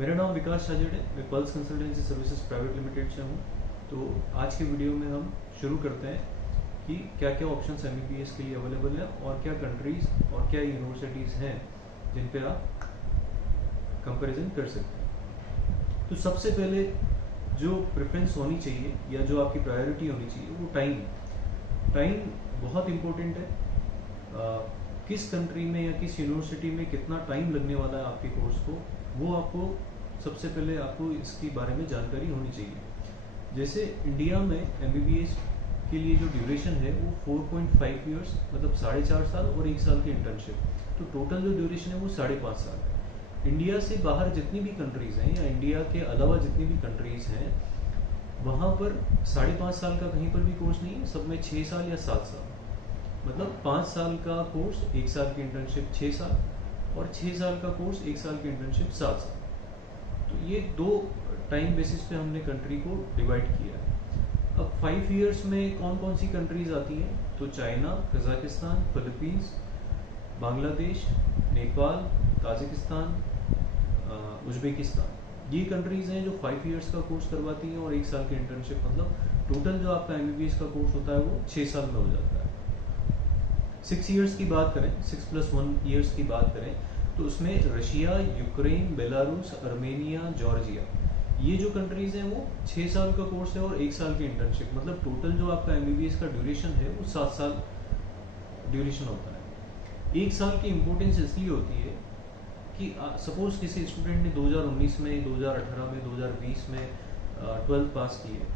मेरा नाम विकास छाजेड़ है। मैं pulse consultancy services private limited से हूँ। तो आज के वीडियो में हम शुरू करते हैं कि क्या क्या ऑप्शंस MBBS के लिए अवेलेबल है और क्या कंट्रीज़ और क्या यूनिवर्सिटीज़ हैं जिन पे आप कंपैरिजन कर सकते हैं। तो सबसे पहले जो प्रेफरेंस होनी चाहिए या जो आपकी प्रायोरिटी होनी चाहिए वो टाइम बहुत इम्पोर्टेंट है। किस कंट्री में या किस यूनिवर्सिटी में कितना टाइम लगने वाला है आपके कोर्स को, वो आपको सबसे पहले आपको इसके बारे में जानकारी होनी चाहिए। जैसे इंडिया में MBBS के लिए जो ड्यूरेशन है वो 4.5 ईयर्स मतलब 4.5 साल और 1 साल की इंटर्नशिप, तो टोटल जो ड्यूरेशन है वो 5.5 साल है। इंडिया से बाहर जितनी भी कंट्रीज़ हैं या इंडिया के अलावा जितनी भी कंट्रीज़ हैं वहाँ पर 5.5 साल का कहीं पर भी कोर्स नहीं है, सब में 6 साल या 7 साल, मतलब 5 साल का कोर्स 1 साल की इंटर्नशिप 6 साल और 6 साल का कोर्स 1 साल की इंटर्नशिप 7 साल। तो ये दो टाइम बेसिस पे हमने कंट्री को डिवाइड किया है। अब 5 ईयर्स में कौन कौन सी कंट्रीज आती हैं, तो China, Kazakhstan, Philippines, Bangladesh, Nepal, Tajikistan, Uzbekistan, ये कंट्रीज़ हैं जो 5 ईयर्स का कोर्स करवाती हैं और 1 साल की इंटर्नशिप, मतलब टोटल जो आपका MBBS का कोर्स होता है वो 6 साल में हो जाता है। 6 ईयर्स की बात करें, 6+1 ईयर्स की बात करें तो उसमें Russia, Ukraine, Belarus, Armenia, Georgia, ये जो कंट्रीज़ हैं वो 6 साल का कोर्स है और 1 साल की इंटर्नशिप, मतलब टोटल जो आपका MBBS का ड्यूरेशन है वो 7 साल ड्यूरेशन होता है। 1 साल की इम्पोर्टेंस इसलिए होती है कि सपोज किसी स्टूडेंट ने 2019 में, 2018 में, 2020 में 12th पास की है,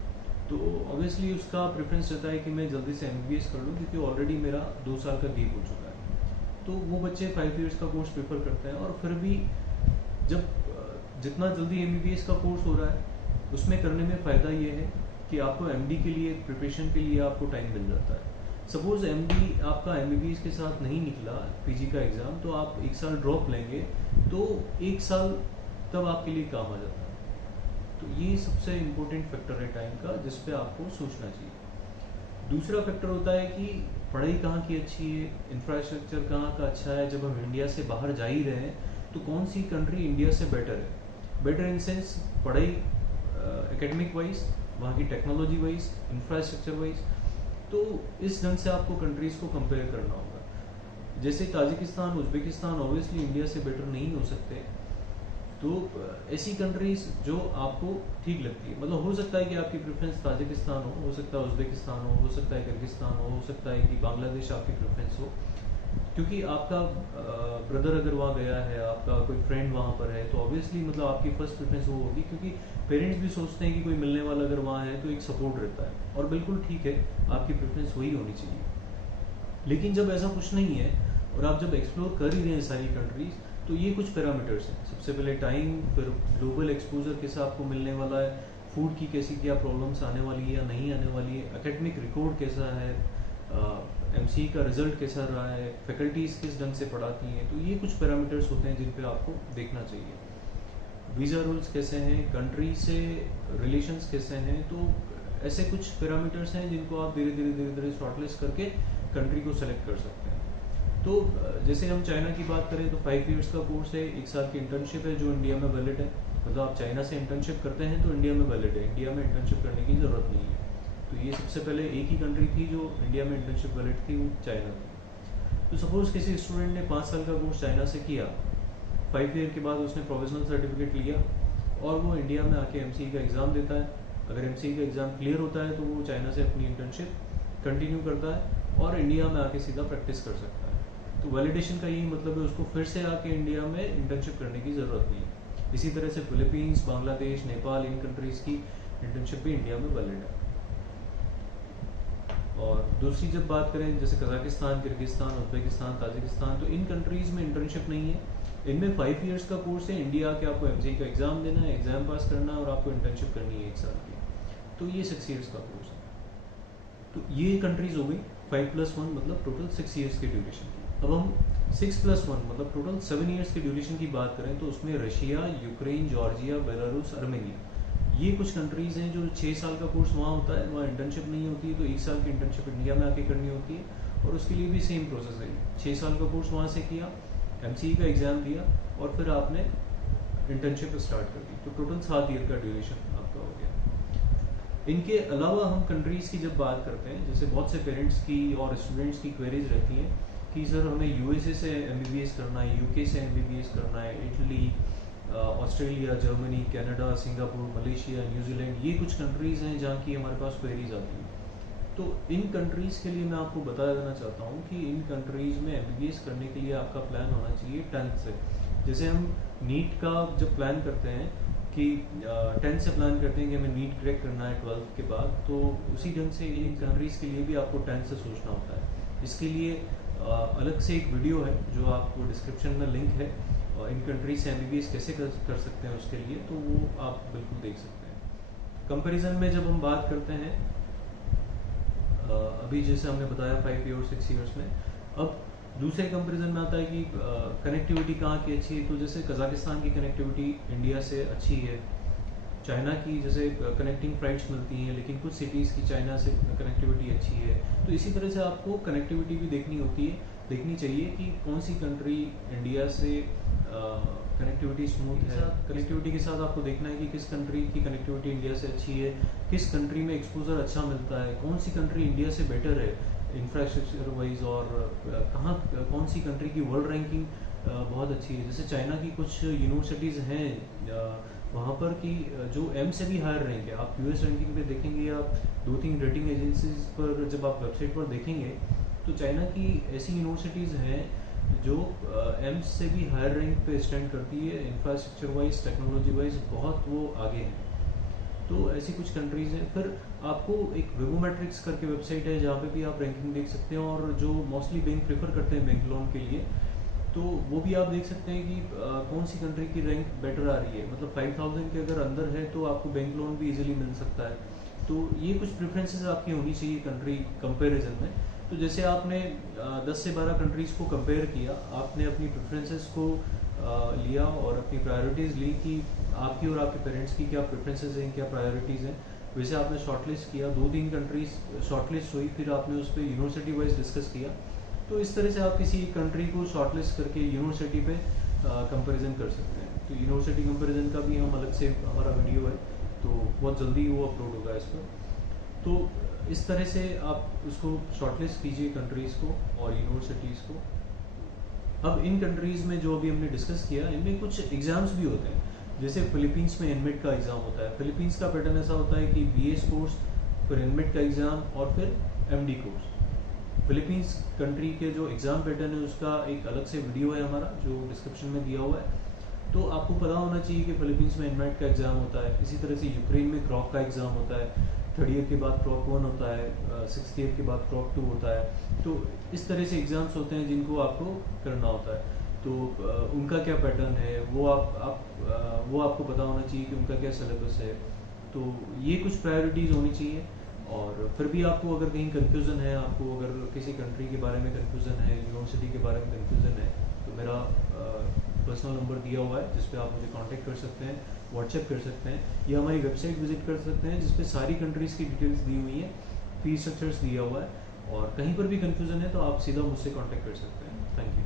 तो ऑब्वियसली उसका प्रेफरेंस रहता है कि मैं जल्दी से MBBS कर लूँ क्योंकि ऑलरेडी मेरा 2 साल का गैप हो चुका है। तो वो बच्चे 5 ईयर्स का कोर्स प्रेफर करते हैं और फिर भी जब जितना जल्दी MBBS का कोर्स हो रहा है उसमें करने में फ़ायदा ये है कि आपको MD के लिए प्रिपरेशन के लिए आपको टाइम मिल जाता है। सपोज MD आपका MBBS के साथ नहीं निकला, PG का एग्ज़ाम, तो आप 1 साल ड्रॉप लेंगे तो 1 साल तब आपके लिए काम आ जाता है। तो ये सबसे इम्पोर्टेंट फैक्टर है टाइम का, जिस पे आपको सोचना चाहिए। दूसरा फैक्टर होता है कि पढ़ाई कहाँ की अच्छी है, इंफ्रास्ट्रक्चर कहाँ का अच्छा है। जब हम इंडिया से बाहर जा ही रहे हैं तो कौन सी कंट्री इंडिया से बेटर है, बेटर इन सेंस पढ़ाई एकेडमिक वाइज, वहाँ की टेक्नोलॉजी वाइज, इंफ्रास्ट्रक्चर वाइज। तो इस ढंग से आपको कंट्रीज़ को कंपेयर करना होगा। जैसे ताजिकिस्तान, उज्बेकिस्तान ऑब्वियसली इंडिया से बेटर नहीं हो सकते, तो ऐसी कंट्रीज जो आपको ठीक लगती है, मतलब हो सकता है कि आपकी प्रेफरेंस ताजिकिस्तान हो सकता है उज्बेकिस्तान हो सकता है किर्गिस्तान हो सकता है कि बांग्लादेश आपकी प्रेफरेंस हो, क्योंकि आपका ब्रदर अगर वहाँ गया है, आपका कोई फ्रेंड वहाँ पर है, तो ऑब्वियसली मतलब आपकी फर्स्ट प्रेफरेंस वो होगी, क्योंकि पेरेंट्स भी सोचते हैं कि कोई मिलने वाला अगर वहाँ है तो एक सपोर्ट रहता है, और बिल्कुल ठीक है, आपकी प्रेफरेंस वही होनी चाहिए। लेकिन जब ऐसा कुछ नहीं है और आप जब एक्सप्लोर कर ही रहे हैं सारी कंट्रीज, तो ये कुछ पैरामीटर्स हैं। सबसे पहले टाइम, फिर ग्लोबल एक्सपोजर कैसा आपको मिलने वाला है, फूड की कैसी क्या प्रॉब्लम्स आने वाली है या नहीं आने वाली है, एकेडमिक रिकॉर्ड कैसा है, MC का रिजल्ट कैसा रहा है, फैकल्टीज़ किस ढंग से पढ़ाती हैं। तो ये कुछ पैरामीटर्स होते हैं जिन पे आपको देखना चाहिए। वीज़ा रूल्स कैसे हैं, कंट्री से रिलेशंस कैसे हैं, तो ऐसे कुछ पैरामीटर्स हैं जिनको आप धीरे धीरे शॉर्टलिस्ट करके कंट्री को सेलेक्ट कर सकते हैं। तो जैसे हम चाइना की बात करें तो 5 ईयर्स का कोर्स है, 1 साल की इंटर्नशिप है जो इंडिया में वैलिड है, मतलब आप चाइना से इंटर्नशिप करते हैं तो इंडिया में वैलिड है, इंडिया में इंटर्नशिप करने की ज़रूरत नहीं है। तो ये सबसे पहले एक ही कंट्री थी जो इंडिया में इंटर्नशिप वैलिड थी, वो चाइना थी। तो सपोज़ किसी स्टूडेंट ने 5 साल का कोर्स चाइना से किया, 5 ईयर के बाद उसने प्रोविजनल सर्टिफिकेट लिया और वो इंडिया में आके MCE का एग्ज़ाम देता है। अगर MCE का एग्ज़ाम क्लियर होता है तो वो चाइना से अपनी इंटर्नशिप कंटिन्यू करता है और इंडिया में आके सीधा प्रैक्टिस कर सकता है। तो वैलिडेशन का यही मतलब है, उसको फिर से आके इंडिया में इंटर्नशिप करने की ज़रूरत नहीं है। इसी तरह से फिलीपींस, बांग्लादेश, नेपाल, इन कंट्रीज़ की इंटर्नशिप भी इंडिया में वैलिड है। और दूसरी जब बात करें जैसे कजाकिस्तान, किर्गिस्तान, उज्बेकिस्तान, ताजिकिस्तान, तो इन कंट्रीज़ में इंटर्नशिप नहीं है। इनमें 5 ईयर्स का कोर्स है, इंडिया के आपको MCE का एग्ज़ाम देना है, एग्ज़ाम पास करना है और आपको इंटर्नशिप करनी है 1 साल की। तो ये 6 ईयर्स का कोर्स है। तो ये कंट्रीज़ हो गई 5+1 मतलब टोटल 6 ईयर्स की ड्यूरेशन की। अब हम 6+1 मतलब टोटल 7 ईयर्स की ड्यूरेशन की बात करें तो उसमें Russia, Ukraine, Georgia, Belarus, Armenia, ये कुछ कंट्रीज़ हैं जो 6 साल का कोर्स वहाँ होता है, वहाँ इंटर्नशिप नहीं होती है, तो 1 साल की इंटर्नशिप इंडिया में आके करनी होती है और उसके लिए भी सेम प्रोसेस है। 6 साल का कोर्स वहाँ से किया, MCE का एग्ज़ाम दिया और फिर आपने इंटर्नशिप स्टार्ट कर दी। तो टोटल 7 ईयर का ड्यूरेशन आपका हो गया। इनके अलावा हम कंट्रीज़ की जब बात करते हैं, जैसे बहुत से पेरेंट्स की और स्टूडेंट्स की क्वेरीज रहती हैं कि सर हमें यूएसए से एमबीबीएस करना है, यूके से एमबीबीएस करना है, Italy, Australia, Germany, Canada, Singapore, Malaysia, New Zealand, ये कुछ कंट्रीज़ हैं जहाँ की हमारे पास क्वेरीज आती हैं। तो इन कंट्रीज़ के लिए मैं आपको बता देना चाहता हूँ कि इन कंट्रीज़ में एमबीबीएस करने के लिए आपका प्लान होना चाहिए 10th से। जैसे हम नीट का जब प्लान करते हैं कि 10th से प्लान करते हैं कि हमें नीट क्रैक करना है 12th के बाद, तो उसी ढंग से इन कंट्रीज़ के लिए भी आपको 10th से सोचना होता है। इसके लिए अलग से एक वीडियो है जो आपको डिस्क्रिप्शन में लिंक है, और इन कंट्रीज से एमबीबीएस कैसे कर सकते हैं उसके लिए, तो वो आप बिल्कुल देख सकते हैं। कंपैरिजन में जब हम बात करते हैं, अभी जैसे हमने बताया 5 ईयर 6 ईयर्स में, अब दूसरे कंपैरिजन में आता है कि कनेक्टिविटी कहाँ की अच्छी है। तो जैसे कजाकिस्तान की कनेक्टिविटी इंडिया से अच्छी है, चाइना की जैसे कनेक्टिंग फ्लाइट्स मिलती हैं, लेकिन कुछ सिटीज़ की चाइना से कनेक्टिविटी अच्छी है। तो इसी तरह से आपको कनेक्टिविटी भी देखनी चाहिए कि कौन सी कंट्री इंडिया से कनेक्टिविटी स्मूथ है। कनेक्टिविटी के साथ आपको देखना है कि किस कंट्री की कनेक्टिविटी इंडिया से अच्छी है, किस कंट्री में एक्सपोजर अच्छा मिलता है, कौन सी कंट्री इंडिया से बेटर है इंफ्रास्ट्रक्चर वाइज, और कौन सी कंट्री की वर्ल्ड रैंकिंग बहुत अच्छी है। जैसे चाइना की कुछ यूनिवर्सिटीज़ हैं वहाँ पर कि जो एम से भी हायर रैंक है। आप यूएस रैंकिंग पे देखेंगे, आप 2-3 रेटिंग एजेंसीज पर जब आप वेबसाइट पर देखेंगे, तो चाइना की ऐसी यूनिवर्सिटीज़ हैं जो एम से भी हायर रैंक पे स्टैंड करती है, इंफ्रास्ट्रक्चर वाइज, टेक्नोलॉजी वाइज बहुत वो आगे हैं। तो ऐसी कुछ कंट्रीज़ हैं। फिर आपको एक वेबोमेट्रिक्स करके वेबसाइट है जहाँ पे भी आप रैंकिंग देख सकते हैं, और जो मोस्टली बैंक प्रेफर करते हैं बैंक लोन के लिए, तो वो भी आप देख सकते हैं कि कौन सी कंट्री की रैंक बेटर आ रही है। मतलब 5000 के अगर अंदर है तो आपको बैंक लोन भी इजीली मिल सकता है। तो ये कुछ प्रेफरेंसेस आपकी होनी चाहिए कंट्री कंपैरिजन में। तो जैसे आपने 10 से 12 कंट्रीज़ को कंपेयर किया, आपने अपनी प्रेफरेंसेस को लिया और अपनी प्रायोरिटीज़ ली कि आपकी और आपके पेरेंट्स की क्या प्रेफरेंसेस हैं, क्या प्रायोरिटीज़ हैं। वैसे आपने शॉर्टलिस्ट किया, 2-3 कंट्रीज शॉर्टलिस्ट हुई, फिर आपने उस पर यूनिवर्सिटी वाइज डिस्कस किया। तो इस तरह से आप किसी कंट्री को शॉर्टलिस्ट करके यूनिवर्सिटी पे कंपैरिजन कर सकते हैं। तो यूनिवर्सिटी कंपैरिजन का भी हम अलग से हमारा वीडियो है, तो बहुत जल्दी वो अपलोड होगा इस पर। तो इस तरह से आप उसको शॉर्टलिस्ट कीजिए कंट्रीज़ को और यूनिवर्सिटीज़ को। अब इन कंट्रीज़ में जो अभी हमने डिस्कस किया, इनमें कुछ एग्ज़ाम्स भी होते हैं। जैसे फिलीपींस में एनमेट का एग्ज़ाम होता है। फिलीपींस का पैटर्न ऐसा होता है कि बीएस कोर्स, फिर एनमेट का एग्ज़ाम और फिर एमडी कोर्स। फिलीपींस कंट्री के जो एग्ज़ाम पैटर्न है उसका एक अलग से वीडियो है हमारा जो डिस्क्रिप्शन में दिया हुआ है। तो आपको पता होना चाहिए कि फिलीपींस में एनमेट का एग्ज़ाम होता है। इसी तरह से यूक्रेन में क्रॉक का एग्ज़ाम होता है, 3rd ईयर के बाद क्रॉक 1 होता है, 6th ईयर के बाद क्रॉक 2 होता है। तो इस तरह से एग्ज़ाम्स होते हैं जिनको आपको करना होता है। तो उनका क्या पैटर्न है वो आपको पता होना चाहिए कि उनका क्या सिलेबस है। तो ये कुछ प्रायोरिटीज़ होनी चाहिए। और फिर भी आपको अगर कहीं कन्फ्यूज़न है, आपको अगर किसी कंट्री के बारे में कन्फ्यूज़न है, यूनिवर्सिटी के बारे में कन्फ्यूज़न है, तो मेरा पर्सनल नंबर दिया हुआ है जिस पे आप मुझे कांटेक्ट कर सकते हैं, व्हाट्सएप कर सकते हैं, या हमारी वेबसाइट विजिट कर सकते हैं जिस पे सारी कंट्रीज़ की डिटेल्स दी हुई हैं, फी स्ट्रक्चर्स दिया हुआ है। और कहीं पर भी कन्फ्यूज़न है तो आप सीधा मुझसे कॉन्टेक्ट कर सकते हैं। Thank you.